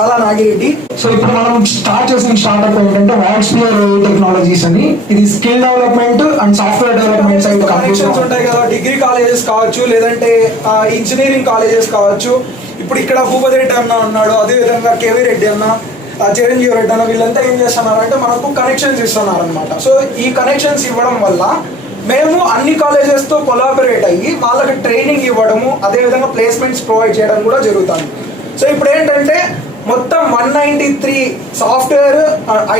చాలా నాగిరెడ్డి. సో ఇప్పుడు మనం స్టార్ట్ చేసిన స్టార్ట్అప్ ఏంటంటే వాట్స్పియర్ టెక్నాలజీస్ అని. ఇది skill development and software development side connections ఉంటాయి కదా, డిగ్రీ కాలేజెస్ కావచ్చు, లేదంటే ఇంజనీరింగ్ కాలేజెస్ కావచ్చు. ఇప్పుడు ఇక్కడ భూపతి రెడ్డి అన్న ఉన్నాడు, అదేవిధంగా కేవీ రెడ్డి అన్న, చిరంజీవి రెడ్డి అన్న, వీళ్ళంతా ఏం చేస్తున్నారంటే మనకు కనెక్షన్స్ ఇస్తున్నారు అనమాట. సో ఈ కనెక్షన్స్ ఇవ్వడం వల్ల మేము అన్ని కాలేజెస్తో కొలాబరేట్ అయ్యి వాళ్ళకి ట్రైనింగ్ ఇవ్వడము, అదేవిధంగా ప్లేస్మెంట్స్ ప్రొవైడ్ చేయడం కూడా జరుగుతుంది. సో ఇప్పుడు ఏంటంటే మొత్తం 193 సాఫ్ట్వేర్,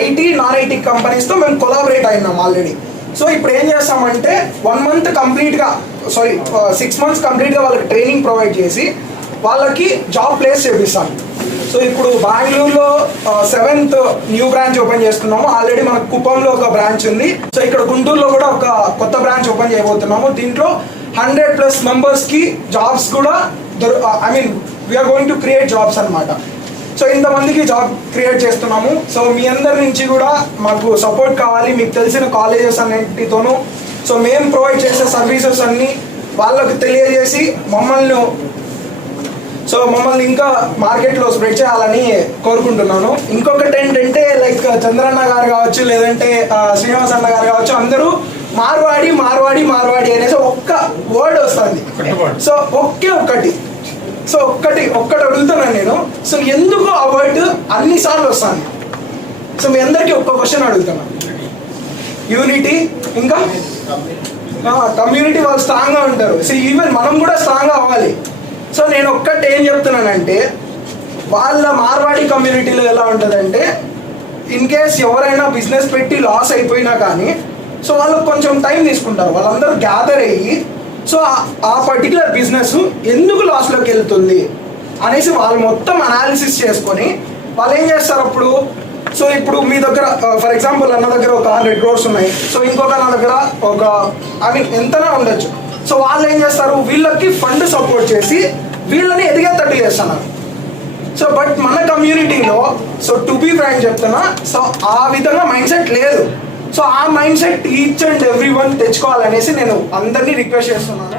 ఐటీ, నాన్ ఐటీ కంపెనీస్తో మేము కొలాబరేట్ అయినాం ఆల్రెడీ. సో ఇప్పుడు ఏం చేస్తామంటే 1 మంత్ కంప్లీట్గా 6 మంత్స్ కంప్లీట్గా వాళ్ళకి ట్రైనింగ్ ప్రొవైడ్ చేసి వాళ్ళకి జాబ్ ప్లేస్ చేపిస్తాం. సో ఇప్పుడు బెంగళూరులో 7th న్యూ బ్రాంచ్ ఓపెన్ చేస్తున్నాము. ఆల్రెడీ మనకు కుప్పంలో ఒక బ్రాంచ్ ఉంది. సో ఇక్కడ గుంటూరులో కూడా ఒక కొత్త బ్రాంచ్ ఓపెన్ చేయబోతున్నాము. దీంట్లో 100+ మెంబర్స్కి జాబ్స్ కూడా we are going to create jobs అనమాట. సో ఇంతమందికి జాబ్ క్రియేట్ చేస్తున్నాము. సో మీ అందరి నుంచి కూడా మాకు సపోర్ట్ కావాలి, మీకు తెలిసిన కాలేజెస్ అన్నింటితోనూ. సో మేము ప్రొవైడ్ చేసే సర్వీసెస్ అన్నీ వాళ్ళకు తెలియజేసి మమ్మల్ని ఇంకా మార్కెట్లో స్ప్రెడ్ చేయాలని కోరుకుంటున్నాను. ఇంకొకటి ఏంటంటే లైక్ చంద్రన్న గారు కావచ్చు, లేదంటే శ్రీనివాస్ అన్న గారు కావచ్చు, అందరూ మార్వాడి మార్వాడి మార్వాడి అనేసి ఒక్క వర్డ్ వస్తుంది. సో ఒక్కటి అడుగుతున్నాను నేను. సో ఎందుకు ఆ వర్డ్ అన్నిసార్లు వస్తాను? సో మీ అందరికీ ఒక్క క్వశ్చన్ అడుగుతున్నాను. యూనిటీ, ఇంకా కమ్యూనిటీ. వాళ్ళు స్ట్రాంగ్గా ఉంటారు. సో ఈవెన్ మనం కూడా స్ట్రాంగ్గా అవ్వాలి. సో నేను ఒక్కటి ఏం చెప్తున్నానంటే, వాళ్ళ మార్వాడి కమ్యూనిటీలో ఎలా ఉంటుందంటే, ఇన్ కేస్ ఎవరైనా బిజినెస్ పెట్టి లాస్ అయిపోయినా కానీ సో వాళ్ళు కొంచెం టైం తీసుకుంటారు. వాళ్ళందరూ గ్యాదర్ అయ్యి సో ఆ పర్టికులర్ బిజినెస్ ఎందుకు లాస్లోకి వెళ్తుంది అనేసి వాళ్ళు మొత్తం అనాలిసిస్ చేసుకొని వాళ్ళు ఏం చేస్తారు అప్పుడు. సో ఇప్పుడు మీ దగ్గర ఫర్ ఎగ్జాంపుల్ అన్న దగ్గర ఒక 100 crores ఉన్నాయి. సో ఇంకొక అన్న దగ్గర ఒక ఎంతనా ఉండొచ్చు. సో వాళ్ళు ఏం చేస్తారు, వీళ్ళకి ఫండ్ సపోర్ట్ చేసి వీళ్ళని ఎదిగేటట్టు చేస్తున్నారు. సో బట్ మన కమ్యూనిటీలో సో టు బీ ఫ్రాంక్ చెప్తున్నా, సో ఆ విధంగా మైండ్ సెట్ లేదు. సో ఆ mind set each and every one తెచ్చుకోవాలనేసి నేను అందరినీ రిక్వెస్ట్ చేస్తున్నాను.